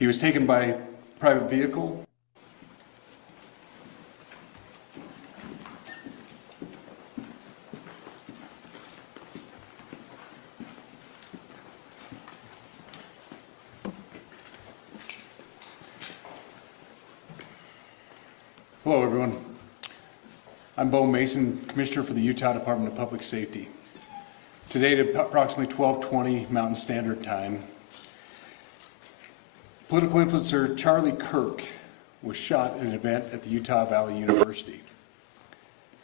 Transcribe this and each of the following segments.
He was taken by private vehicle. Hello, everyone. I'm Bo Mason, Commissioner for the Utah Department of Public Safety. Today at approximately 12:20 Mountain Standard Time, political influencer Charlie Kirk was shot at an event at the Utah Valley University.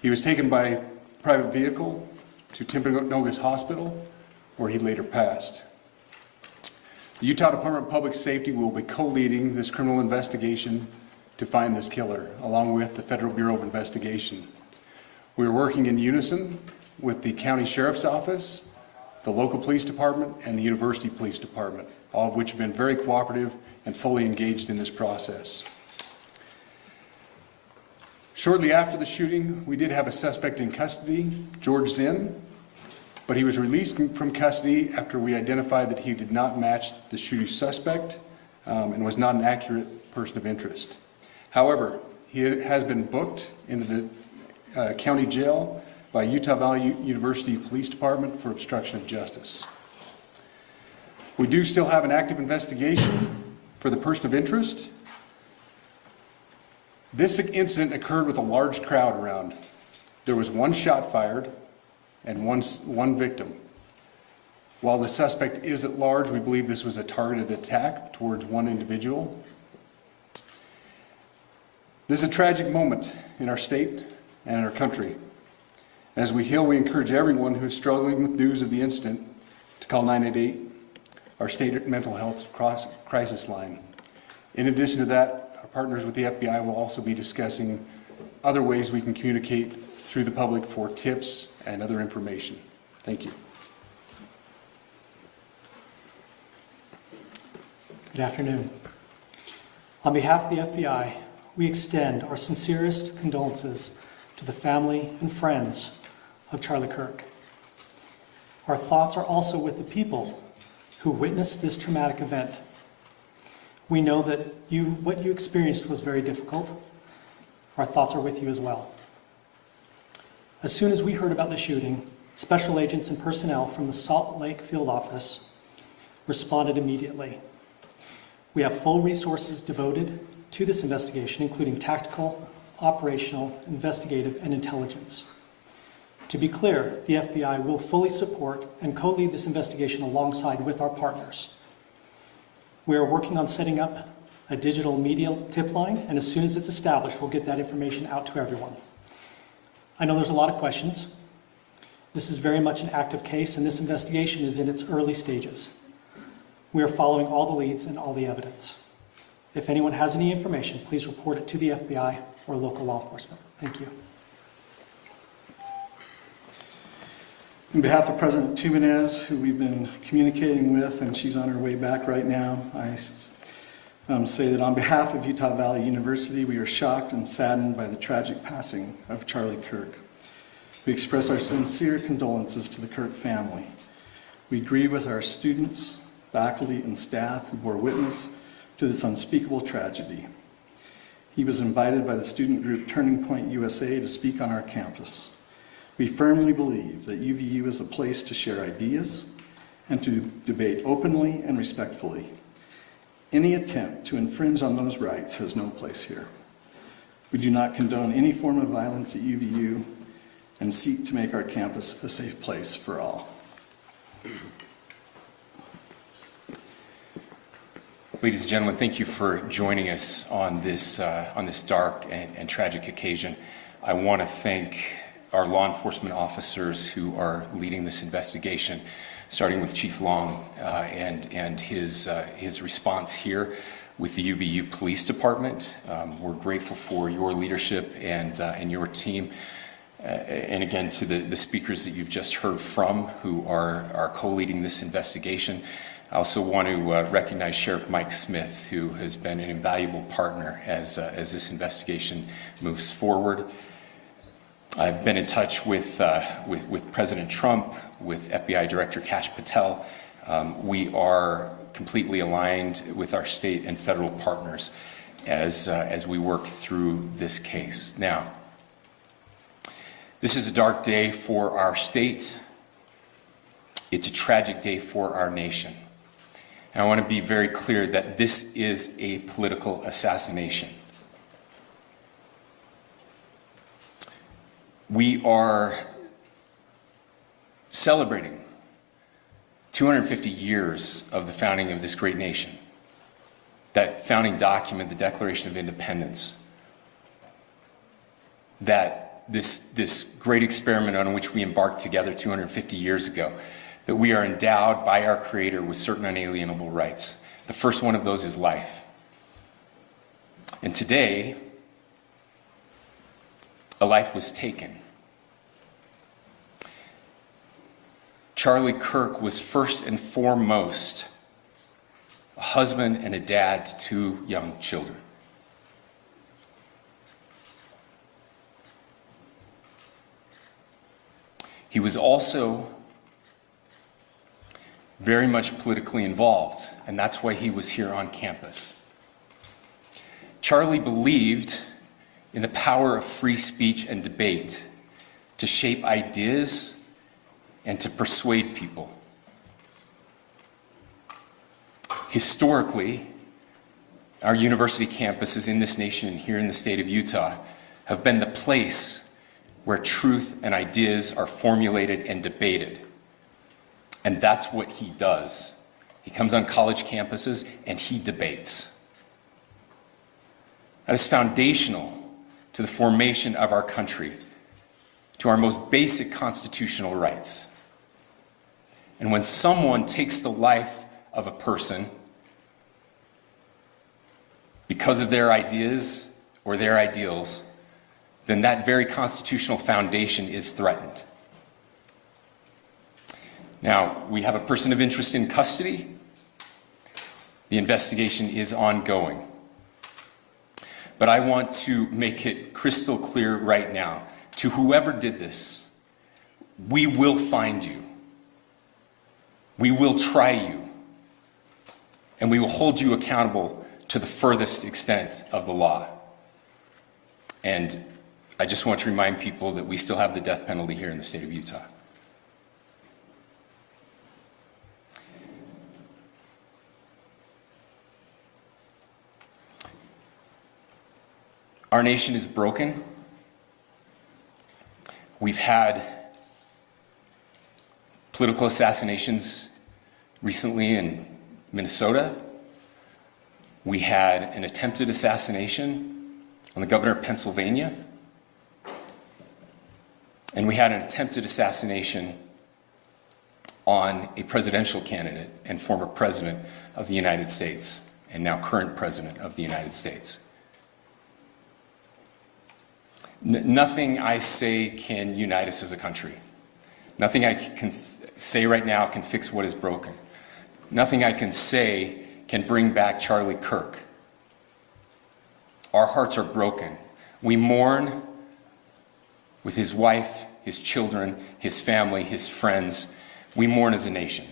He was taken by private vehicle to Timpanogos Hospital, where he later passed. The Utah Department of Public Safety will be co-leading this criminal investigation to find this killer, along with the Federal Bureau of Investigation. We are working in unison with the County Sheriff's Office, the local police department, and the University Police Department, all of which have been very cooperative and fully engaged in this process. Shortly after the shooting, we did have a suspect in custody, George Zinn, but he was released from custody after we identified that he did not match the shooting suspect and was not an accurate person of interest. However, he has been booked into the county jail by Utah Valley University Police Department for obstruction of justice. We do still have an active investigation for the person of interest. This incident occurred with a large crowd around. There was one shot fired and one victim. While the suspect is at large, we believe this was a targeted attack towards one individual. This is a tragic moment in our state and in our country. As we heal, we encourage everyone who is struggling with news of the incident to call 988, our state mental health crisis line. In addition to that, our partners with the FBI will also be discussing other ways we can communicate through the public for tips and other information. Thank you. Good afternoon. On behalf of the FBI, we extend our sincerest condolences to the family and friends of Charlie Kirk. Our thoughts are also with the people who witnessed this traumatic event. We know that what you experienced was very difficult. Our thoughts are with you as well. As soon as we heard about the shooting, special agents and personnel from the Salt Lake Field Office responded immediately. We have full resources devoted to this investigation, including tactical, operational, investigative, and intelligence. To be clear, the FBI will fully support and co-lead this investigation alongside with our partners. We are working on setting up a digital media tip line, and as soon as it's established, we'll get that information out to everyone. I know there's a lot of questions. This is very much an active case, and this investigation is in its early stages. We are following all the leads and all the evidence. If anyone has any information, please report it to the FBI or local law enforcement. Thank you. On behalf of President Tumenez, who we've been communicating with, and she's on her way back right now, I say that on behalf of Utah Valley University, we are shocked and saddened by the tragic passing of Charlie Kirk. We express our sincere condolences to the Kirk family. We grieve with our students, faculty, and staff who bore witness to this unspeakable tragedy. He was invited by the student group Turning Point USA to speak on our campus. We firmly believe that UVU is a place to share ideas and to debate openly and respectfully. Any attempt to infringe on those rights has no place here. We do not condone any form of violence at UVU and seek to make our campus a safe place for all. Ladies and gentlemen, thank you for joining us on this dark and tragic occasion. I want to thank our law enforcement officers who are leading this investigation, starting with Chief Long and his response here with the UVU Police Department. We're grateful for your leadership and your team. And again, to the speakers that you've just heard from who are co-leading this investigation. I also want to recognize Sheriff Mike Smith, who has been an invaluable partner as this investigation moves forward. I've been in touch with President Trump, with FBI Director Kash Patel, We are completely aligned with our state and federal partners as we work through this case. Now, this is a dark day for our state. It's a tragic day for our nation. And I want to be very clear that this is a political assassination. We are celebrating 250 years of the founding of this great nation. That founding document, the Declaration of Independence, that this great experiment on which we embarked together 250 years ago, that we are endowed by our Creator with certain unalienable rights. The first one of those is life. And today, a life was taken. Charlie Kirk was first and foremost a husband and a dad to two young children. He was also very much politically involved, and that's why he was here on campus. Charlie believed in the power of free speech and debate to shape ideas and to persuade people. Historically, our university campuses in this nation and here in the state of Utah have been the place where truth and ideas are formulated and debated. And that's what he does. He comes on college campuses and he debates. That is foundational to the formation of our country, to our most basic constitutional rights. And when someone takes the life of a person because of their ideas or their ideals, then that very constitutional foundation is threatened. Now, we have a person of interest in custody. The investigation is ongoing. But I want to make it crystal clear right now, to whoever did this, we will find you. We will try you. And we will hold you accountable to the furthest extent of the law. And I just want to remind people that we still have the death penalty here in the state of Utah. Our nation is broken. We've had political assassinations recently in Minnesota. We had an attempted assassination on the governor of Pennsylvania. And we had an attempted assassination on a presidential candidate and former president of the United States, and now current president of the United States. Nothing I say can unite us as a country. Nothing I can say right now can fix what is broken. Nothing I can say can bring back Charlie Kirk. Our hearts are broken. We mourn with his wife, his children, his family, his friends. We mourn as a nation.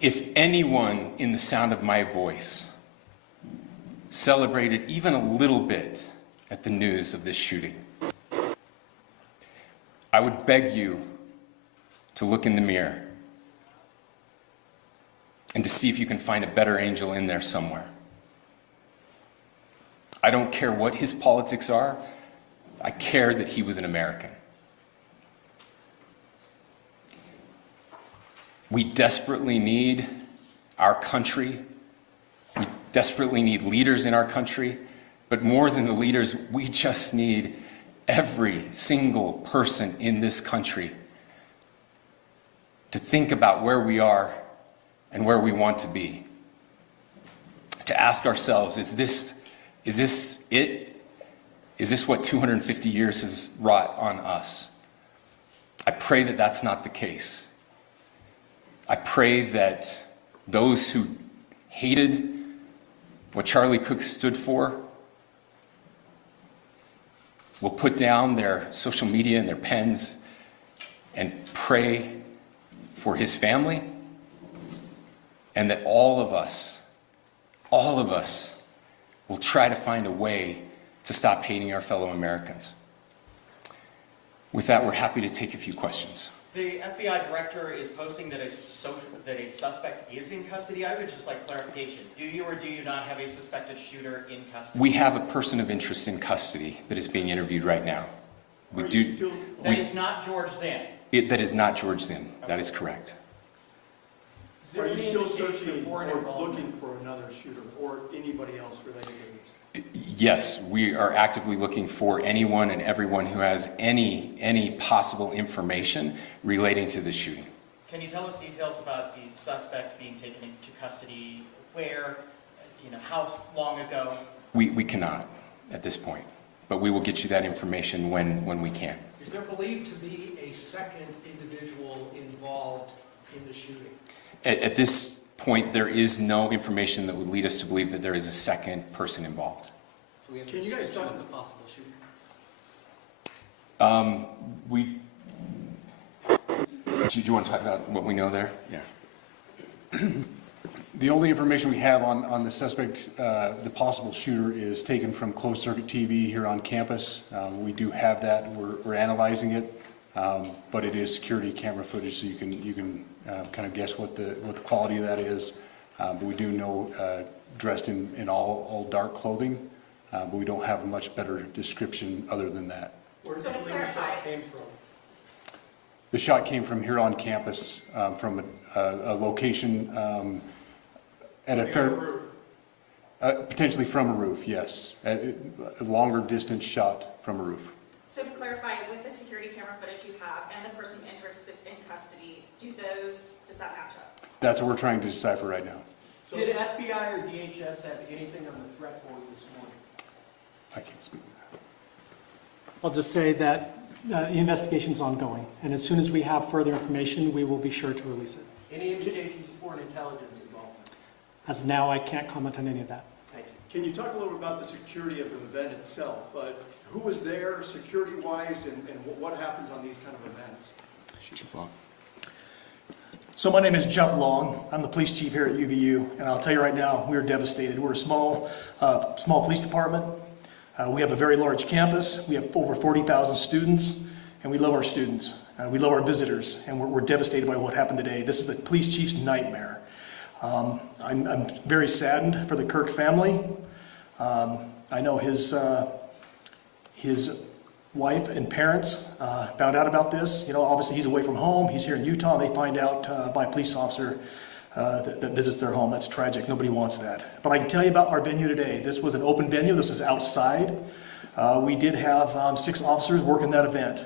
If anyone in the sound of my voice celebrated even a little bit at the news of this shooting, I would beg you to look in the mirror and to see if you can find a better angel in there somewhere. I don't care what his politics are. I care that he was an American. We desperately need our country. We desperately need leaders in our country. But more than the leaders, we just need every single person in this country to think about where we are and where we want to be. To ask ourselves, is this it? Is this what 250 years has wrought on us? I pray that that's not the case. I pray that those who hated what Charlie Kirk stood for will put down their social media and their pens and pray for his family, and that all of us will try to find a way to stop hating our fellow Americans. With that, we're happy to take a few questions. The FBI director is posting that a suspect is in custody. I would just like clarification. Do you or do you not have a suspected shooter in custody? We have a person of interest in custody that is being interviewed right now. That is not George Zinn. That is not George Zinn. That is correct. Is there any indication or looking for another shooter or anybody else related to this? Yes, we are actively looking for anyone and everyone who has any possible information relating to this shooting. Can you tell us details about the suspect being taken into custody? Where? How long ago? We cannot at this point, but we will get you that information when we can. Is there believed to be a second individual involved in the shooting? At this point, there is no information that would lead us to believe that there is a second person involved. Can you guys talk? the possible shooter? Do you want to talk about what we know there? Yeah. The only information we have on the suspect, the possible shooter, is taken from closed circuit TV here on campus. We do have that. We're analyzing it, but it is security camera footage, so you can kind of guess what the quality of that is. But we do know dressed in all dark clothing, but we don't have a much better description other than that. Where did you believe the shot came from? The shot came from here on campus, from a location at a fair, potentially from a roof, yes. A longer distance shot from a roof. So to clarify, with the security camera footage you have and the person of interest that's in custody, does that match up? That's what we're trying to decipher right now. So did FBI or DHS have anything on the threat board this morning? I can't speak. I'll just say that the investigation's ongoing, and as soon as we have further information, we will be sure to release it. Any indications of foreign intelligence involvement? As of now, I can't comment on any of that. Thank you. Can you talk a little bit about the security of the event itself? Who was there security-wise and what happens on these kind of events? So my name is Jeff Long. I'm the police chief here at UVU, and I'll tell you right now, we're devastated. We're a small police department. We have a very large campus. We have over 40,000 students, and we love our students. We love our visitors, and we're devastated by what happened today. This is the police chief's nightmare. I'm very saddened for the Kirk family. I know his wife and parents found out about this. Obviously he's away from home. He's here in Utah. They find out by a police officer that visits their home. That's tragic. Nobody wants that. But I can tell you about our venue today. This was an open venue. This was outside. We did have 6 officers working that event.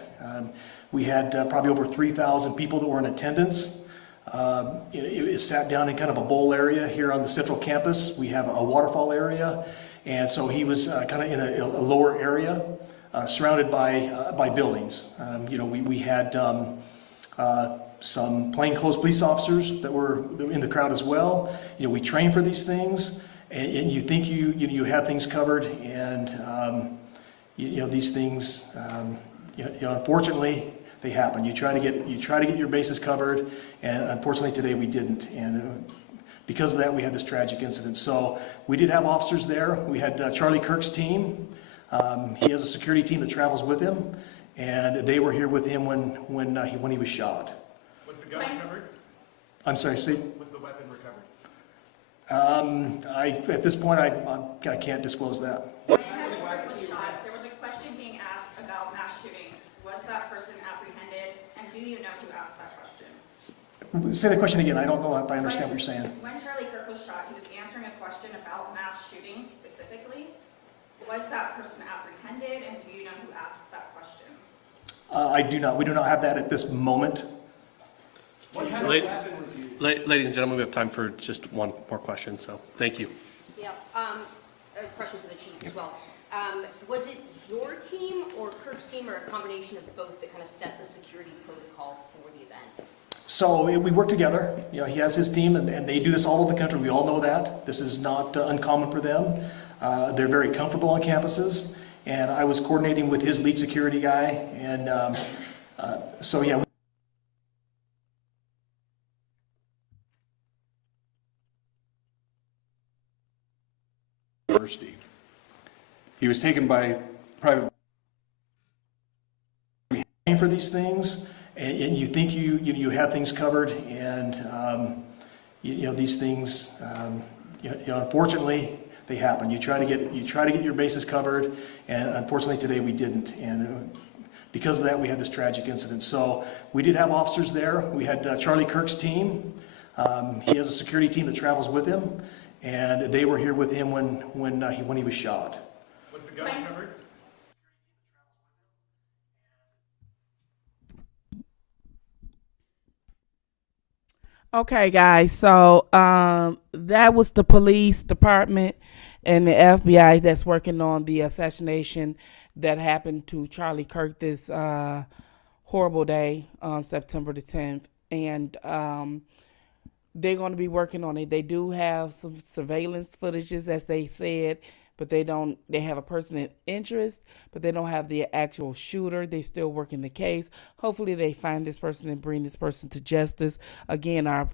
We had probably over 3,000 people that were in attendance. It sat down in kind of a bowl area here on the central campus. We have a waterfall area. And so he was kind of in a lower area, surrounded by buildings. We had some plainclothes police officers that were in the crowd as well. We train for these things, and you think you have things covered, and these things, unfortunately, they happen. You try to get your bases covered, and unfortunately today we didn't. And because of that, we had this tragic incident. So we did have officers there. We had Charlie Kirk's team. He has a security team that travels with him, and they were here with him when he was shot. Was the gun recovered? I'm sorry, see? Was the weapon recovered? At this point, I can't disclose that. When Charlie Kirk was shot, there was a question being asked about mass shooting. Was that person apprehended, and do you know who asked that question? Say the question again. I don't know if I understand what you're saying. When Charlie Kirk was shot, he was answering a question about mass shootings specifically. Was that person apprehended, and do you know who asked that question? I do not. We do not have that at this moment. What kind of weapon was used? Ladies and gentlemen, we have time for just one more question, so thank you. Yeah, a question for the chief as well. Was it your team or Kirk's team or a combination of both that kind of set the security protocol for the event? So we work together. He has his team, and they do this all over the country. We all know that. This is not uncommon for them. They're very comfortable on campuses, and I was coordinating with his lead security guy, and so yeah. University. He was taken by private For these things, and you think you have things covered, and these things, unfortunately, they happen. You try to get your bases covered, and unfortunately today we didn't, and because of that we had this tragic incident. So we did have officers there. We had Charlie Kirk's team. He has a security team that travels with him, and they were here with him when he was shot. Was the gun covered? Okay, guys, so that was the police department and the FBI that's working on the assassination that happened to Charlie Kirk this horrible day on September the 10th. And they're going to be working on it. They do have some surveillance footages, as they said, but they have a person in interest, but they don't have the actual shooter. They're still working the case. Hopefully they find this person and bring this person to justice. Again, our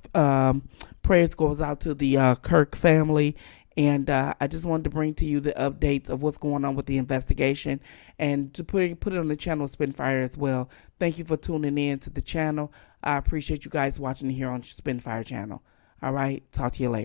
prayers goes out to the Kirk family. And I just wanted to bring to you the updates of what's going on with the investigation and to put it on the channel Spinfire as well. Thank you for tuning in to the channel. I appreciate you guys watching here on Spinfire channel. All right, talk to you later.